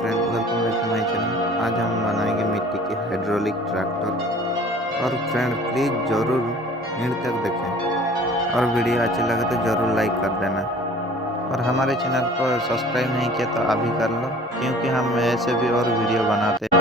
Friend, welcome back to my channel. आज हम बनाएंगे मिट्टी की हाइड्रोलिक ट्रैक्टर। और फ्रेंड प्लीज़ ज़रूर एंड तक देखें और वीडियो अच्छी लगे तो ज़रूर लाइक कर देना। और हमारे चैनल को सब्सक्राइब नहीं किया तो अभी कर लो, क्योंकि हम ऐसे भी और वीडियो बनाते हैं।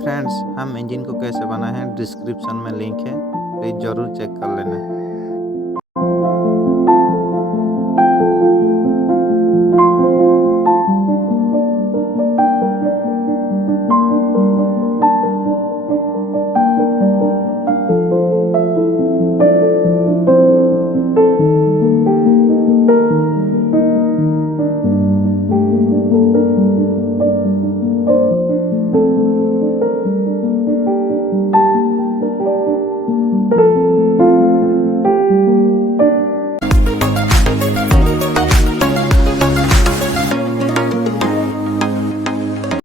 फ्रेंड्स, हम इंजन को कैसे बनाए हैं डिस्क्रिप्शन में लिंक है, प्लीज़ ज़रूर चेक कर लेना।